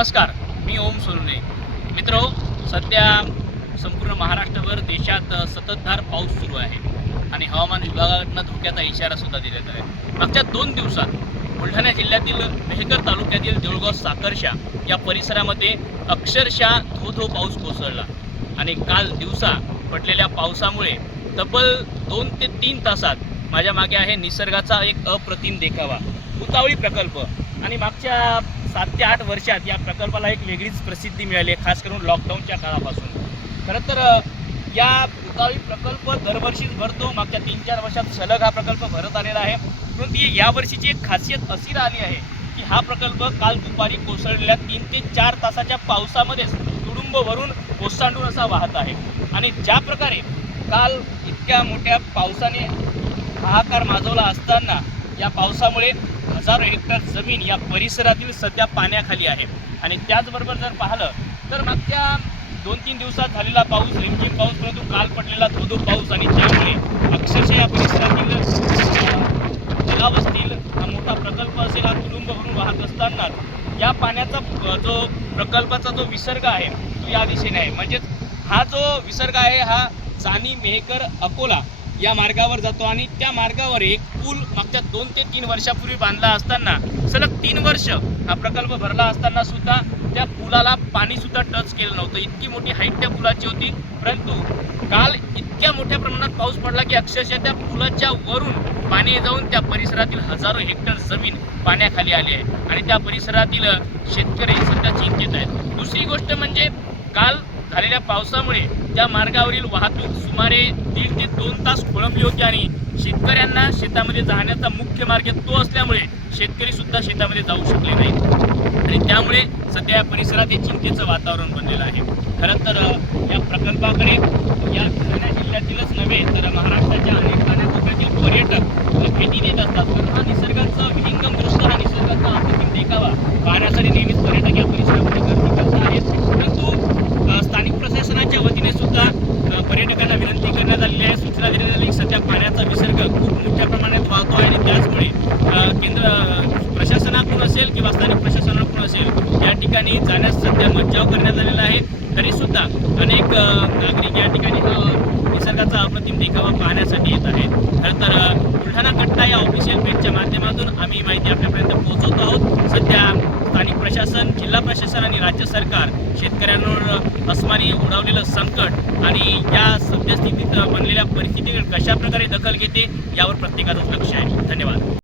नमस्कार मी ओम सोनुने. मित्र सध्या संपूर्ण महाराष्ट्रभर देशात सततधार पाऊस सुरू आहे. आणि हवामान विभागाकडनं धोक्याचा इशारा सुद्धा देण्यात आहे मागच्या दोन दिवसात बुलढाणा जिल्ह्यातील मेहकर तालुक्यातील देऊळगाव साकर्शा या परिसरामध्ये अक्षरशः धो धो पाऊस कोसळला. आणि काल दिवसा पडलेल्या पावसामुळे तब्बल दोन ते तीन तासात माझ्या मागे आहे निसर्गाचा एक अप्रतिम देखावा. उतावळी प्रकल्प. आणि मागच्या सात ते आठ वर्षात या प्रकल्पाला एक वेगळीच प्रसिद्धी मिळाली आहे खास करून लॉकडाऊनच्या काळापासून. खरं तर या उतावळी प्रकल्प दरवर्षीच भरतो मागच्या तीन चार वर्षात सलग हा प्रकल्प भरत आलेला आहे. परंतु या वर्षीची एक खासियत अशी राहिली आहे की हा प्रकल्प काल दुपारी कोसळलेल्या तीन ते चार तासाच्या पावसामध्येच तुडुंब भरून ओसांडून असा वाहत आहे. आणि ज्या प्रकारे काल इतक्या मोठ्या पावसाने हाहाकार माजवला असताना या पावसामुळे हजारो हेक्टर जमीन या परिसरातील सध्या पाण्याखाली आहे. आणि त्याचबरोबर जर पाहिलं तर मागच्या दोन तीन दिवसात झालेला पाऊस रिमझिम पाऊस परंतु काल पडलेला धोधो पाऊस आणि त्यामुळे अक्षरशः या परिसरातील अं, जलावस्तील हा मोठा प्रकल्प असेल हा तुडुंब भरून वाहत असताना या पाण्याचा जो प्रकल्पाचा जो विसर्ग आहे तो या दिशेने आहे. म्हणजेच हा जो विसर्ग आहे हा जानी मेहकर अकोला या मार्गावर जातो आणि त्या मार्गावर एक पूल मागच्या दोन ते तीन वर्षापूर्वी बांधला असताना सलग तीन वर्ष हा प्रकल्प भरला असताना सुद्धा त्या पुलाला पाणी सुद्धा टच केलं नव्हतं. इतकी मोठी हाईट त्या पुलाची होती. परंतु काल इतक्या मोठ्या प्रमाणात पाऊस पडला की अक्षरशः त्या पुलाच्या वरून पाणी जाऊन त्या परिसरातील हजारो हेक्टर जमीन पाण्याखाली आली आहे. आणि त्या परिसरातील शेतकरी सध्या चिंतेत आहेत. दुसरी गोष्ट म्हणजे काल झालेल्या पावसामुळे त्या मार्गावरील वाहतूक सुमारे दीड ते दोन तास खोळंबली होती आणि शेतकऱ्यांना शेतामध्ये जाण्याचा मुख्य मार्ग तो असल्यामुळे शेतकरी सुद्धा शेतामध्ये जाऊ शकले नाही आणि त्यामुळे सध्या या परिसरात हे चिंतेचं वातावरण बनलेलं आहे. खरं तर या प्रकल्पाकडे या ठाण्या जिल्ह्यातीलच नव्हे तर महाराष्ट्राच्या अनेक कानाकोपऱ्यातील पर्यटक भेटी देत असतात. हा निसर्गाचा विहिंगम दृश्य हा निसर्गाचा अंतिम देखावा पाहण्यासाठी नेहमीच पर्यटक या परिसरामध्ये गर्दी करत आहेत परंतु अ, स्थानिक प्रशासनाच्या वतीने सुद्धा अ, पर्यटकांना विनंती करण्यात आलेली आहे सूचना त्या पाण्याचा विसर्ग खूप मोठ्या प्रमाणात वाहतो आहे आणि त्याचमुळे केंद्र प्रशासनाकडून असेल किंवा स्थानिक प्रशासनाकडून असेल या ठिकाणी जाण्यास सध्या मज्जाव करण्यात आलेला आहे. तरीसुद्धा अनेक नागरिक या ठिकाणी निसर्गाचा अप्रतिम देखावा पाहण्यासाठी येत आहेत. खरं तर बुलढाणा कट्टा या ऑफिशियल पेजच्या माध्यमातून आम्ही माहिती आपल्यापर्यंत पोहोचवतो आहोत. सध्या स्थानिक प्रशासन जिल्हा प्रशासन आणि राज्य सरकार शेतकऱ्यांवर अस्मानी उडवलेलं संकट आणि या सद्यस्थितीत बनलेल्या परिस्थितीवर कशा प्रकारे दखल घेते यावर प्रत्येकाचंच लक्ष आहे. धन्यवाद.